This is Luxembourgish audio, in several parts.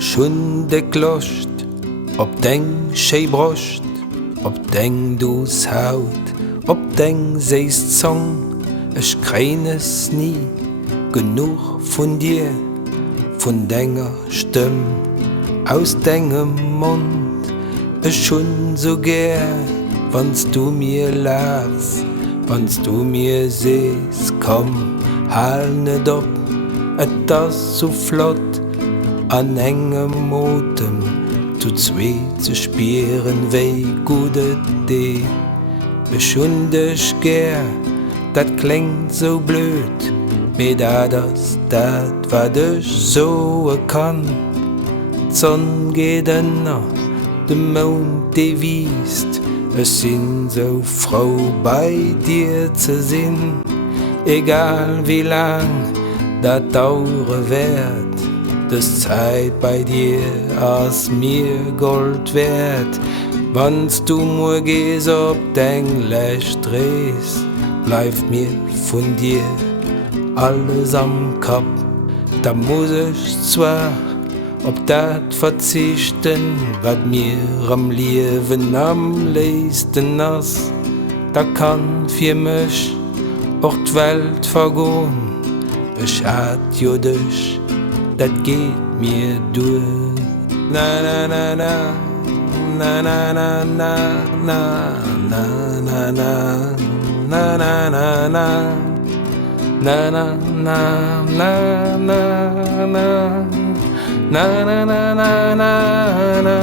schon de Lust, ob deng schei Brust, ob deng dus Haut, ob deng seist Song, ich krieg es nie genug von dir, von denger Stimm, aus dengem Mund, ich schon so gern, wann's du mir lachst, wann's du mir sehst, komm, hal net op, das so flott, an engem Motem, zu zweit zu spieren, wei gute Idee. Schon dich gern, dat klingt so blöd, mir das, wat ich so kann. Sonn geht noch, de Mond, de wiest, es sind so froh bei dir zu sinn, egal wie lang dat dauere wird. Das Zeit bei dir als mir Gold wert. Wann's du nur gehst, ob dein Lächeln drehst, bleibt mir von dir alles am Kopf. Da muss ich zwar ob dat verzichten, wat mir am Leben am leisten ist. Da kann für mich auch die Welt vergehen. Ich hat jo dich, dat geht mir durch. Na na na na, na na na na, na na na na, na na na na, na na na na na na, na na na na na na,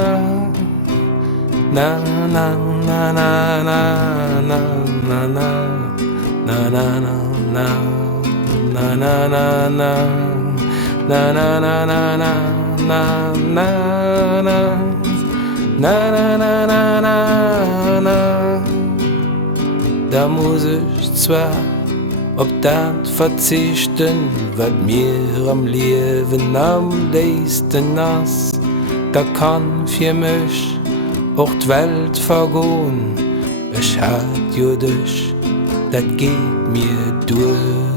na na na na na na na na na na. Na na na na, na na na na na, na na na, na na na na na na. Da muss ich zwar ob dat verzichten, wat mir am Leben am leisten ist. Da kann für mich auch die Welt vergehen. Ich hat jo dich, dat geht mir durch.